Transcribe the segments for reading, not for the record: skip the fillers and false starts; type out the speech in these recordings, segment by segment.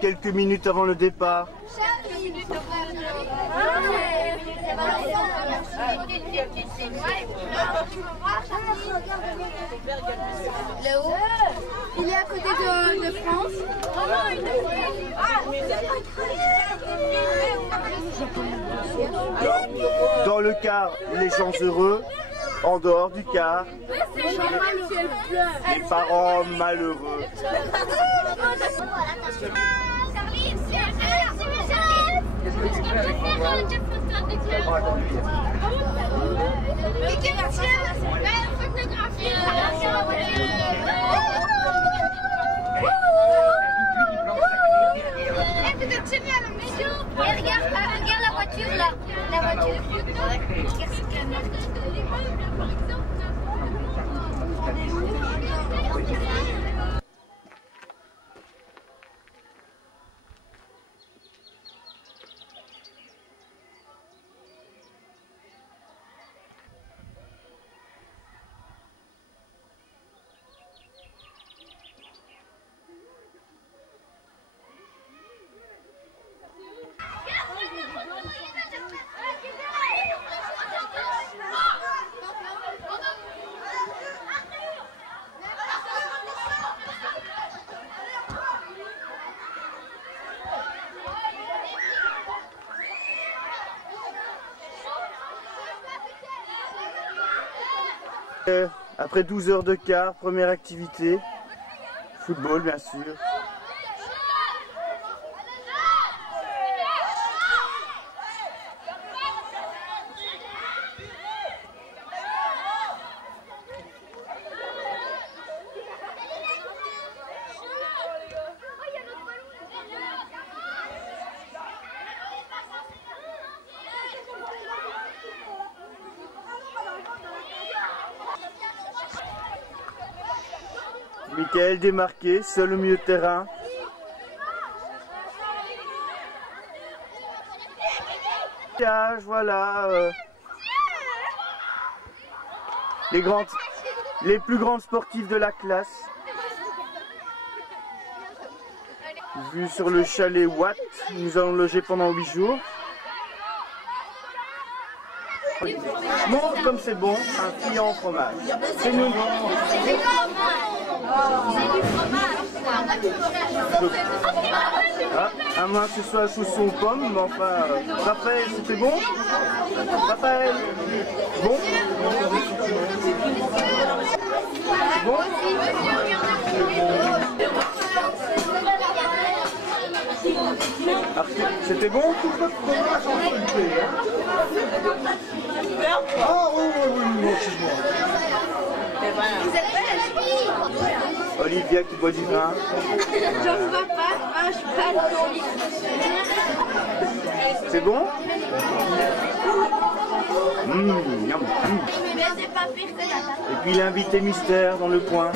Quelques minutes avant le départ. Là-haut, il est à côté de France. Dans le car, les gens heureux. En dehors du car, les parents malheureux. Regarde la voiture là, la voiture. Après 12 heures de car, première activité, football bien sûr. Michael démarqué, seul au milieu de terrain. Voilà. Les plus grandes sportives de la classe. Vue sur le chalet Watt, nous allons loger pendant 8 jours. Montre comme c'est bon, un friand au fromage. C'est nous. Ah, à moins que ce soit chausson aux pommes, mais enfin, Raphaël, c'était bon? Raphaël, bon? Bon? C'était bon? Ah oui, excuse-moi. Olivia qui boit du vin. J'en vois pas, je parle. C'est bon? Mais c'est pas pire que ça. Et puis l'invité mystère dans le coin.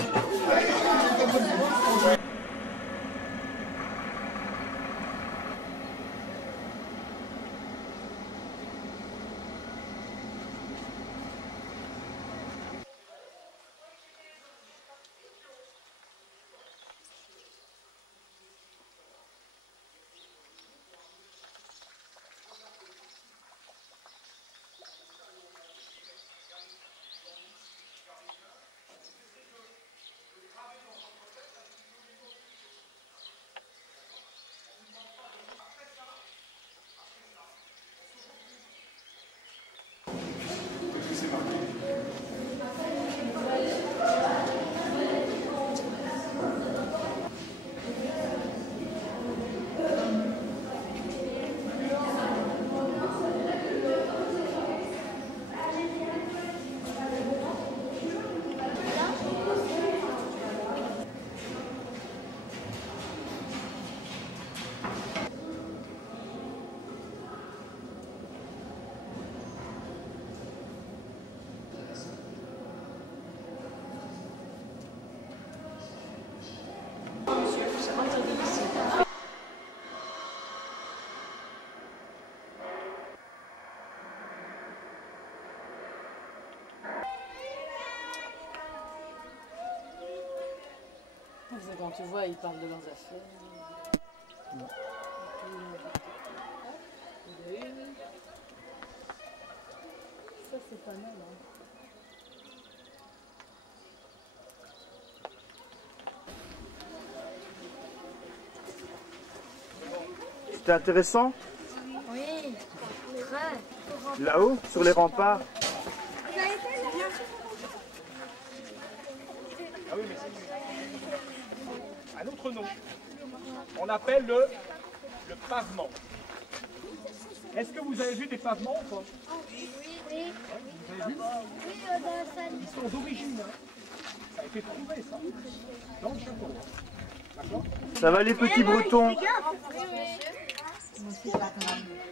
Quand tu vois, ils parlent de leurs affaires. Ça c'est pas mal. Hein. C'était intéressant? Oui, très. Là-haut, sur les remparts? Ah oui, mais c'est un autre nom. On appelle le pavement. Est-ce que vous avez vu des pavements ou pas? Oui. Vous avez vu? Oui, dans la salle. Ils sont d'origine. Hein. Ça a été trouvé, ça. Dans le château. D'accord? Ça va les petits Bretons?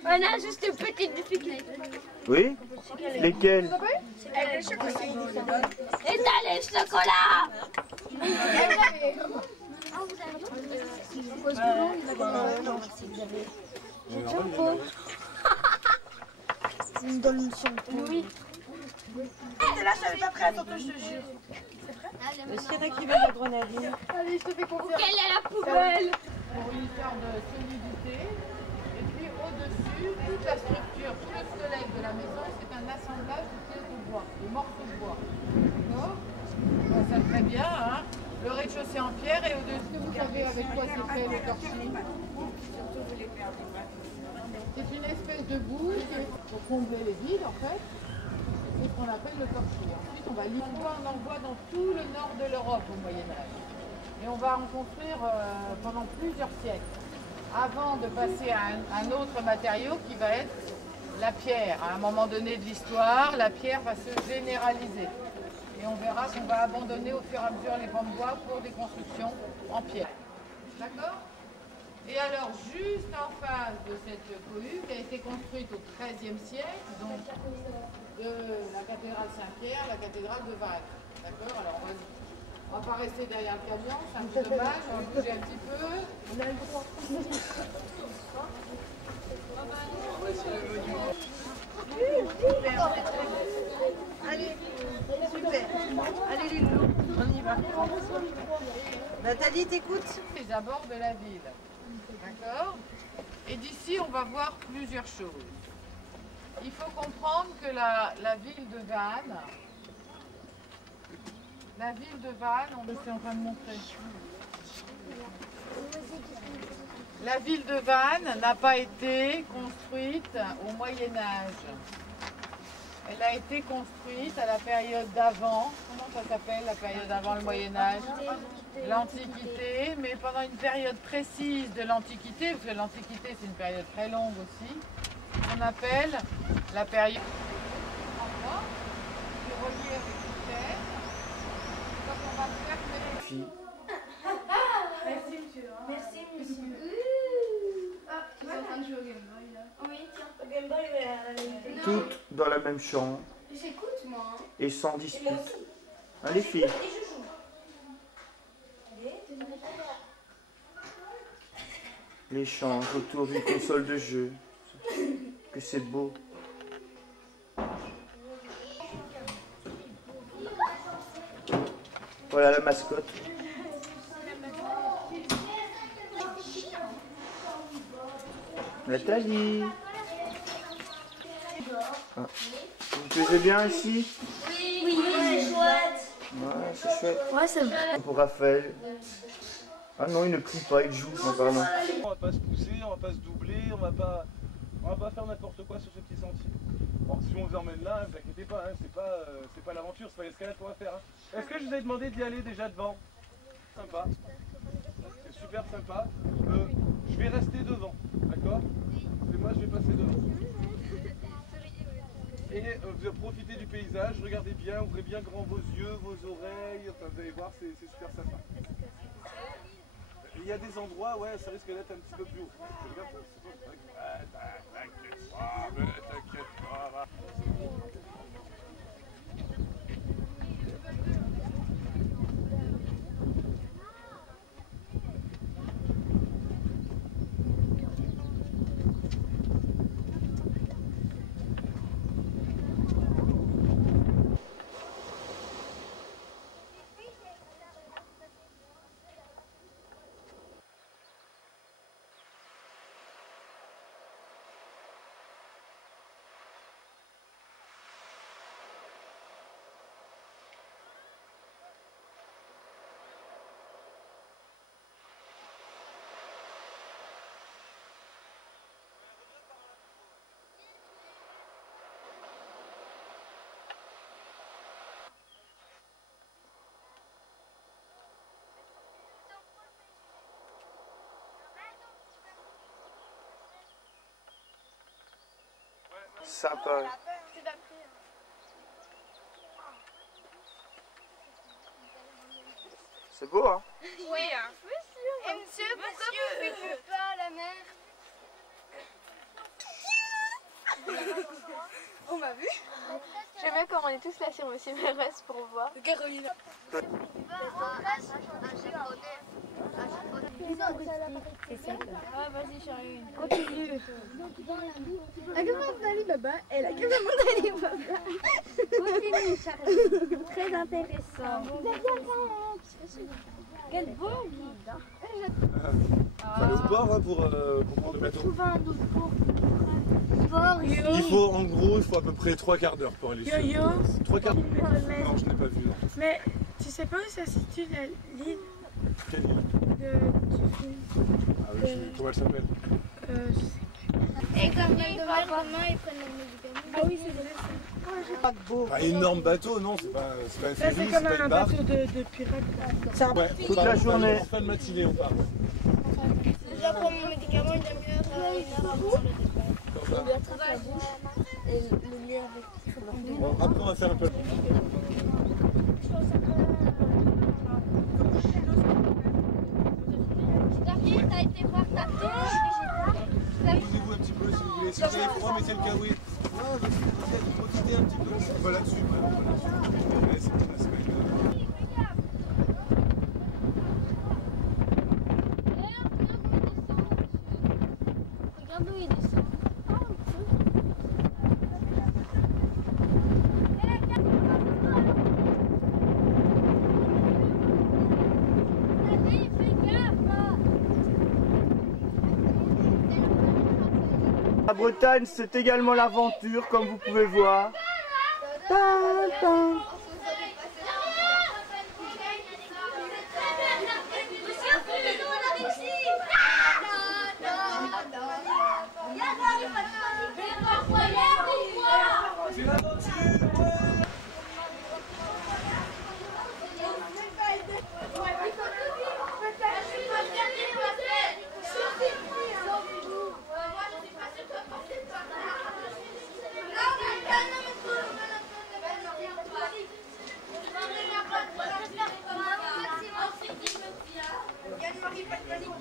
On a juste une petite difficulté. Oui? Lesquels? Et t'as les chocolats. Il me donne une chambre. Oui. Là, je savais pas prêt à ton je te jure. Est-ce qu'il y en a qui veulent la grenadine? Allez, je te fais confiance. Quelle est la poubelle? Pour une histoire de solidité. Et puis au-dessus, toute la structure, tout le squelette de la maison, c'est un assemblage de pièces de bois, de morceaux de bois. D'accord? Ça très bien, hein? Le rez-de-chaussée en pierre et au-dessus, vous savez avec quoi c'est fait le torchis? C'est une espèce de boue pour combler les vides en fait. C'est ce qu'on appelle le torchis. Ensuite, on va on en voit dans tout le nord de l'Europe au Moyen-Âge. Et on va en construire pendant plusieurs siècles, avant de passer à un autre matériau qui va être la pierre. À un moment donné de l'histoire, la pierre va se généraliser. Et on verra qu'on va abandonner au fur et à mesure les bancs de bois pour des constructions en pierre. D'accord? Et alors, juste en face de cette cohue, qui a été construite au XIIIe siècle, donc de la cathédrale Saint-Pierre, la cathédrale de Vannes. D'accord? Alors, on va pas rester derrière le camion, c'est un peu dommage, on va bouger un petit peu. On a le droit. Allez, super. Allez, Lulu, on y va. Nathalie, t'écoutes? Les abords de la ville. D'accord? Et d'ici, on va voir plusieurs choses. Il faut comprendre que la ville de Vannes, on le fait en train de montrer. La ville de Vannes n'a pas été construite au Moyen-Âge. Elle a été construite à la période d'avant. Comment ça s'appelle la période d'avant le Moyen-Âge? L'Antiquité, mais pendant une période précise de l'Antiquité, parce que l'Antiquité c'est une période très longue aussi, on appelle la période qui est reliée avec une terre. Donc on va fermer. Merci, monsieur. Merci, monsieur. Ah, tu es en train de jouer au Game Boy là? Oui, tiens. Au Game Boy, la Toutes dans la même chambre J'écoute, moi. et sans dispute. Hein, les filles? L'échange autour d'une console de jeu. Que c'est beau. Voilà la mascotte. Nathalie. Ah. Vous plaisez bien ici? Oui, c'est chouette. Ouais, c'est chouette. Ouais, c'est vrai. Pour Raphaël. Ah non, il ne plie pas, il joue en parlant. On va pas se pousser, on va pas se doubler, on va pas faire n'importe quoi sur ce petit sentier. Bon, si on vous emmène là, ne vous inquiétez pas, hein, c'est pas l'aventure, c'est pas l'escalade qu'on va faire. Hein. Est-ce que je vous ai demandé d'y aller déjà devant? Sympa. C'est super sympa. Je vais rester devant, d'accord? Et moi je vais passer devant. Et vous profitez du paysage, regardez bien, ouvrez bien grand vos yeux, vos oreilles, enfin, vous allez voir, c'est super sympa. Il y a des endroits, ouais, ça risque d'être un petit peu plus haut. Regarde, t'inquiète pas, mais t'inquiète pas. sympa. C'est beau, hein? Oui, hein. Et monsieur, pourquoi vous faites pas à la mer? On m'a vu? J'aime bien quand on est tous là sur Monsieur Mérès pour voir. Caroline. Ah, vas-y, chérie. Continue. La caméra d'Ali Baba et la caméra d'Ali Baba. Continue, Charlie. Très intéressant. Quel beau guide. Faut aller au port hein, pour prendre le bateau. Trouver un autre port. Il faut en gros, il faut à peu près 3 quarts d'heure pour aller sur. Yo-yo. 3 quarts d'heure. Non, je n'ai pas vu. Non. Mais tu sais pas où ça se situe l'île Quelle île? du film? Ah oui, comment elle s'appelle? Je sais Et quand ils parlent demain, ils prennent le médicament. pas. Ah oui, c'est vrai. Pas de beau. Un énorme bateau, non, c'est pas un Ça, ferry, c'est c'est comme pas un une barque. bateau de pirate. Ouais, Toute la journée. Fin de matinée, on part. Déjà pour mon médicament, une demi-heure avant le départ. Comme ça. Attrape la bouche et le lait avec. Bon, après, on va faire un peu. David, t'as été voir ta tante? Posez-vous un petit peu si vous voulez. Si vous avez froid, mettez le kawaii. Non, profitez un petit peu. Pas là-dessus. Ouais, c'est bien, c'est pas une- Regarde où il descend. La Bretagne, c'est également l'aventure, comme vous pouvez voir. C'est l'aventure, ouais. Yann-Marie Patrick.